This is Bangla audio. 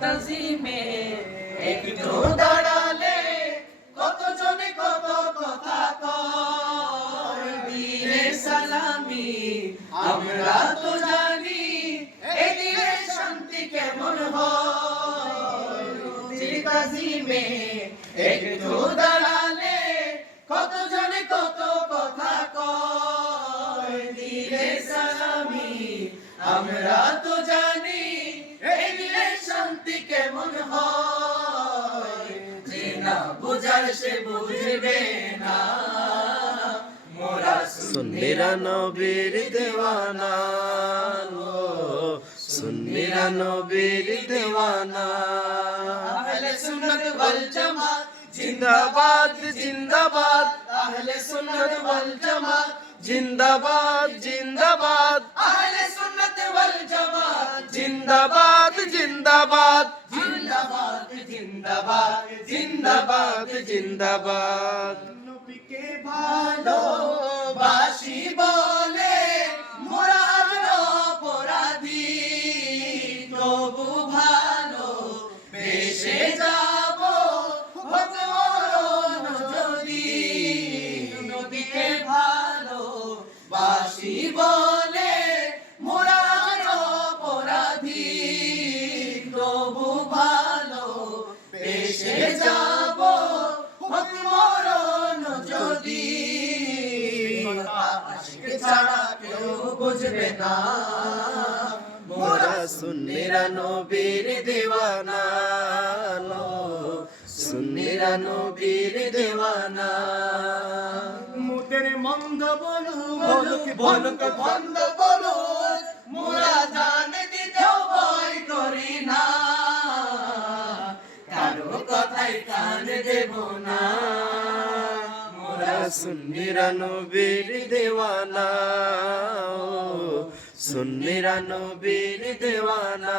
তাজিমে একটু দাঁড়ালে কতজনে কত কথা কয় দিনে সালামি আমরা তো জানি এই দিনে শান্তি কেমন হয় তাজিমে একটু দাঁড়ালে কতজনে কত কথা কয় দিনে সালামি আমরা তো জানি এই দিনে শান্তি কেমন হয় যে না বুঝার সে বুঝবে না মোরা সুন্নিরা নবীর দেওয়ানা সুন্নিরা নবীর দেওয়ানা আহলে সুন্নাত ওয়াল জামাত জিন্দাবাদ জিন্দাবাদ আহলে সুন্নাত ওয়াল জামাত জিন্দাবাদ জিন্দাবাদ আহলে সুন্নাত ওয়াল জামাত জিন্দাবাদ জিন্দাবাদ জিন্দাবাদ জিন্দাবাদ জিন্দাবাদ জিন্দাবাদ নবীকে ভালোবাসি বলে মোরা অপরাধী তবু ভালো বেশে যাব হতে মরণ যদি নবীকে ভালোবাসি বলে মোরা অপরাধী তবু ভালো বেশে যাব হতে মরণ যদি আশিক ছাড়া কেউ বুঝবে না মোরা সুন্নিরা নবীর দেওয়ানা সুন্নিরা নবীর দেওয়ানা মুদের মন্দ বলুক বলুক বন্ধ বলুক মোরা জান দিতেও ভয় করি না কারো কথাই কান দেব না মোরা সুন্নিরা নবীর দেওয়ানা সুন্নিরা নবীর দেওয়ানা।